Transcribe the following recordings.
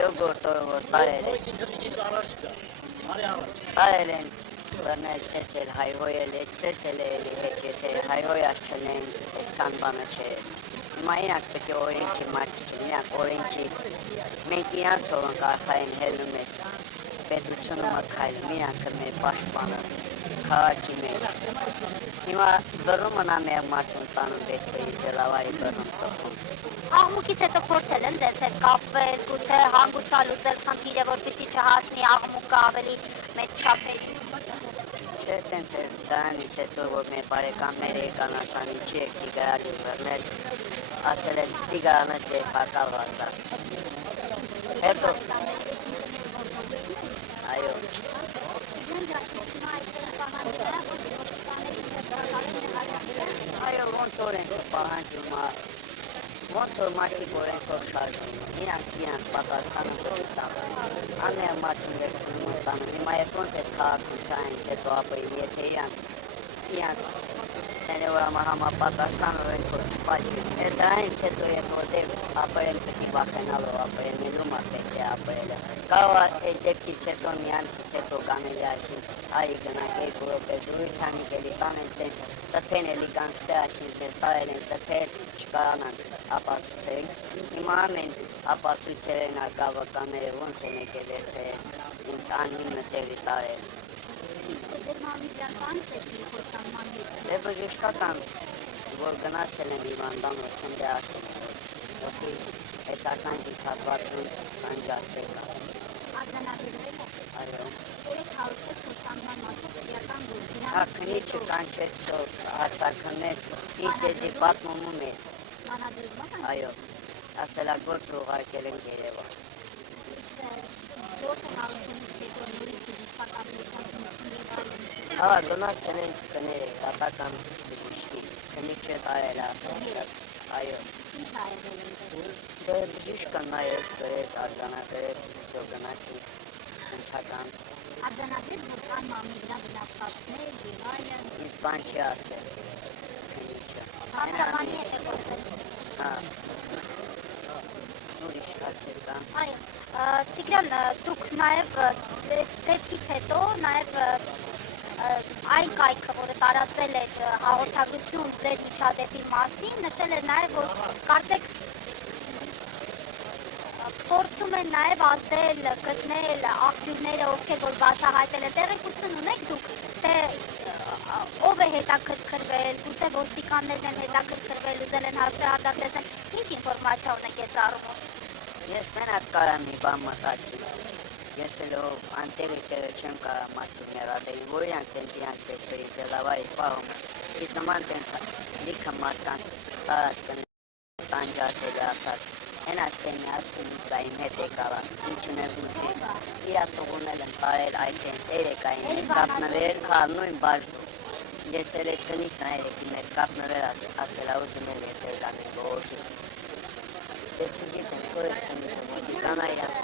Գործորով տարել են բաներ ծեցել, հայհոյել է, ծեցել է հետ, եթե հայհոյած չնեն, այսքան բանը չէ։ Հիմա իրանք պետք է օրենքի մարդիկ են, իրանք օրենքի, մենք իրանք ով ենք արխային հելնում ես, պետությունը մքայլում, իրանքը մեր պաշտպանը, քաղաքի մեջ։ Հիմա բռնումն ամեղ մարդուն տանում դեսպերից լավարի բռնում տխում։ Աղմուկից հետո փորձել են ձեզ հետ կապվել, գուցե հանգուցալուծել խնդիրը, որպեսզի չհասնի աղմուկը ավելի մեծ չափերի։ Չէ, տենց է դրանից հետո, որ մեր բարեկամները եկան ասան, ինչի եք Տիգրանի բռնել, ասել են Տիգրանը ձեր հակալված է։ Հետո այո։ Այո, ոնց օրենքը պահանջում է, ոնց որ մարդիկ օրենքով շարժվում են, իրանք պատասխանը որ տանում, ամեղ մարդուն վերցնում են տանում, հիմա ես ոնց այդ քաղաքում սա ինձ հետո ապրիմ, եթե իրանք համապատասխան օրենքով չպաճվի, դրանից հետո ես որտեղ ապրել պետք է վախենալով ապրել, նելում պետք է ապրելը, կարող այդ դեպքից հետո մի ամսից հետո կանելի ասին, արի գնանք երկու րոպե զրույցանի գելի կանեն տենց, տփեն էլի կանք ասին, տենց տարել են տփել, չկարանանք ապացուցել, հիմա ամեն ապացույցերն ակավականները ոնց են եկել վերցրել, ինձ անհիմնը տեղի տարել։ Դե բժշկական, որ գնացել եմ հիվանդանոց ընդ ասել, ովքի այս ականջից հատվածում սանջարդել կա։ Այո։ Ակնիչը կանչեց, արձակնեց, իր ձեզի պատմում է։ Այո, ասելագործ ուղարկել են Երևան։ Հա, գնացել են կները, կատական բժիշկի, կնիկ չէ տարել է, այո։ Դե բժիշկը նայեց, գրեց, արձանագրեց, վսյո գնացին, հնչական։ Արձանագրեց, որ կան մամիգրա վնասվածքներ, և այլն։ Ինձ բան չի ասել, կնիչը։ Հաստավանի հետ է խոսել։ Հա, ուրիշ հացեր կան։ Այո, Տիգրան, դուք նաև դեպքից հետո նաև այն կայքը, որը տարածել էր հաղորդագրություն ձեր միջադեպի մասին, նշել էր նաև, որ կարծեք փորձում են նաև ազդել, գտնել աղբյուրները, ովքեր որ բացահայտել են, տեղեկություն ունեք դուք, թե ով է հետաքրքրվել, գուցե ոստիկաններն են հետաքրքրվել, ուզել են հաշվետվեցնել, ինչ ինֆորմացիա ունեք այս առումով։ Ես մենակ կարամ մի բան մտածի, ես էլ անտերը չեմ կարամ մարդու մերադեի, որ իրանք տենց իրանք տեսպերից լավարի պահում, իսկ նման տենց լիքը մարդկանց տարածքն տանջացել է ասած, են ասկեն միար կունիկային հետ եկավա, ինչուն է գուցի, իրա տողունել են տարել այդ տենց երեկային են կապնվել, հա նույն բաժնում, ես էլ այդ կնիկն այրեկի մեր կապնվել ասել աուզում եմ ես էլ կամին բողոքիս, դե չգիտեմ, որ ես կնիկը ոդիկան այրանց,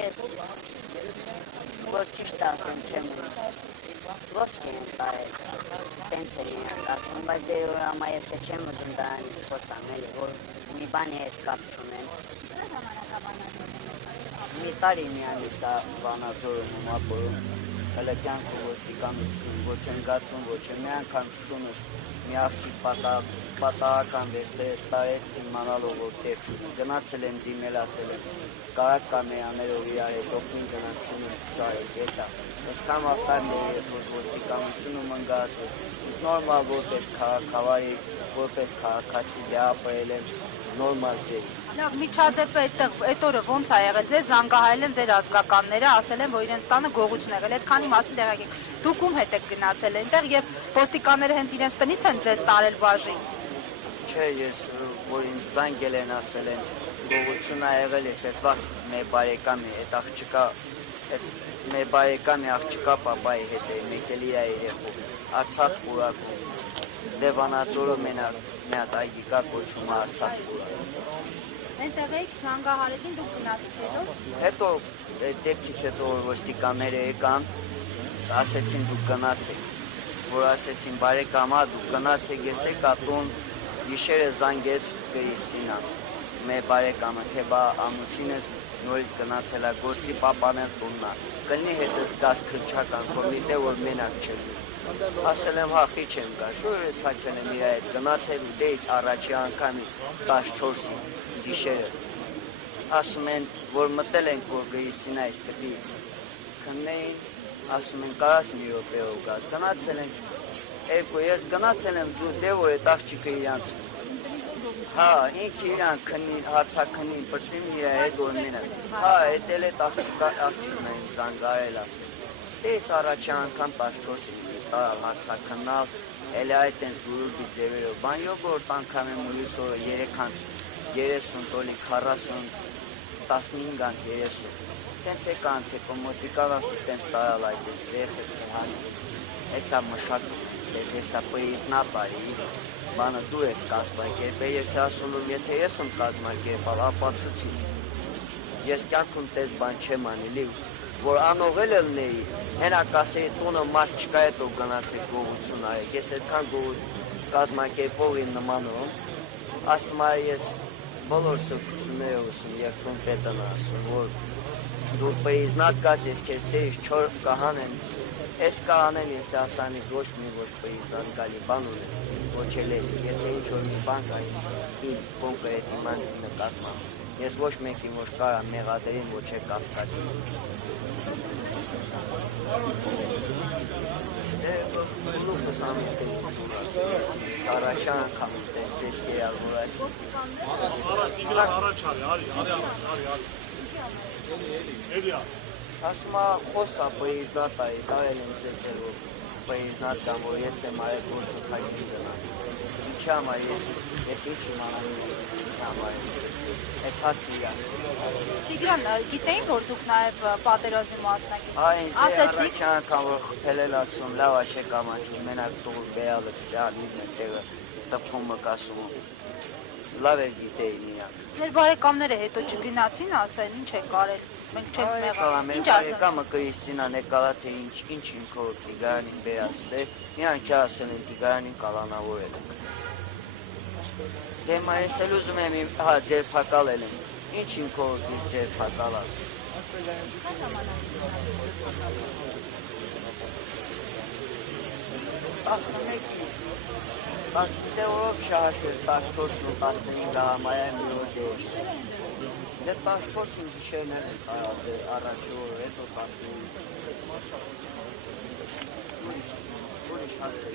ես որ ճիշտ ասեմ չեմ ոսկի են տարել, տենց են իրանք ասում, բայց դե ամա ես չեմ ուզում դրանից խոսամ էլի, որ մի բանի հետ կապ չունեմ։ Մի տարի միանի սա Վանաձորում եմ ապրում, հələ կյանքը ոստիկանություն, ոչ եմ գացում, ոչ եմ մի անգամ շունս, մի աղջիկ պատահական վերցրեց, տարեց իմանալով որ տեղ շունը, գնացել եմ դիմել, ասել եմ, կարակ կամերաներով իրար հետ օգնին գնանք շունս ճարեք, էտա, այսքան վաղտարն է ես որ ոստիկանությունում ընգացվել, իսկ նորմալ որպես քաղաքավարի, որպես քաղաքացի դե ապրել եմ, նորմալ ձերի։ Լավ, միջադեպը այդ օրը ոնց ա եղել, ձեզ զանգահարել են ձեր ազգականները, ասել են, որ իրենց տանը գողություն եղել, այդքանի մասին տեղյակ եք, դուք ում հետ եք գնացել այնտեղ եւ ոստիկանները հենց իրենց տնից են ձեզ տարել բաժին։ Չէ, ես որ ինձ զանգել են ասել են, գողություն ա եղել, ես այդ վաղ մեր բարեկամի, այդ աղջկա, մեր բարեկամի աղջկա պապայի հետ էի, մեկել իր երեխու, Արցախ պուրակում, դե Վանաձորում մենակ մի հատ այգի կա կոչվում Արցախ պուրակ։ Այնտեղ եք զանգահարեցին, դուք գնացիք հետո։ Հետո այդ դեպքից հետո ոստիկանները եկան, ասեցին դուք գնացեք։ որ ասեցին բարեկամա դու գնացեք եսեք ատուն գիշերը զանգեց Կրիստինա մեր բարեկամը թե բա ամուսինս նորից գնացել է գործի պապաներ տուննա կլինի հետս գազ քրչական կոմիտե որ մենակ չլինի ասել եմ հա խիչ եմ գա շուր ես հակել եմ իր հետ գնացել ու դեից առաջի անգամից 14-ի գիշերը ասում են որ մտել ենք որ Կրիստինայից պետք է քննեին ասում են կարաս մի րոպեով գազ գնացել ենք երկու ես գնացել եմ զուտ որ այդ աղջիկը իրանց հա ինքը իրան քնի հարցակնի բրծին իր հետ որ մենակ հա այդ էլ այդ աղջիկն է զանգարել ասել դեից առաջի անգամ 14-ի տարալ հարցակնալ էլ այդ այնց գուրուբի ձևերով բան յոգորտ անգամ եմ ուլիս օրը 3-30 տոլի 40 15-ից 30 տենց եկան թե կոմոտիկան ասու տենց տարալ այդ ես երեխեք հանի հեսա մշակ հեսա պրիզնա բարի բանը դու ես կազմակերպել ես ասում եմ եթե ես եմ կազմակերպալ ապացուցի ես կյանքում տես բան չեմ անելի որ անողել ելնեի հենակ ասեի տունը մարդ չկա հետո գնացեք գողություն արեք ես այդքան կազմակերպողի նմանով ասում այ ես բոլոր սրբությունները ուսում երկրում պետն ասում որ դու պրիզնատ կաս ես քեզ դերից չոր կահանեն ես կահանեմ ես ասանից ոչ մի ոչ պրիզնատ գալի բան ունեմ ոչ էլ ես եթե ինչ-որ մի բան կա իմ կոնկրետ իմանցի նկատմամբ ես ոչ մեկին ոչ կարա մեղադրին ոչ է կասկածի Լուկս ամուսնի Սարաչյան անգամ տեսցես կերալ որ այս արի ասում խոսա պրիզնատ արի տարել եմ ձեցել որ պրիզնատ կամ որ ես եմ արել գործը խագի գնա ինչ համար ես ինչ իմանալու ինչ համար այդ հարցի Տիգրան, գիտեին, որ դուք նաև պատերազմի մասնակից ասեցիք անգամ որ խփել ասում լավ չեք ամաչում մենակ տուր բերալը ստալին տեղը տփումը կասում լավ է գիտեին իրանք Ձեր բարեկամները հետո չգնացին ասեն ինչ եք արել մենք չենք մեղադրել ինչ բարեկամը Կրիստինան եկալա թե ինչ ինքով Տիգրանին բերացել իրանք ասել են Տիգրանին կալանավորել են Դե ես էլ ուզում եմ հա ձերբակալել եմ Ինչ ինքով ես ձերբակալա Տասնի օրով շահաշվես 14-ն ու 15 համայա մի օր դեր Դե 14-ին գիշերն էլ առաջի օրը հետո 15 Ուրիշ հարց է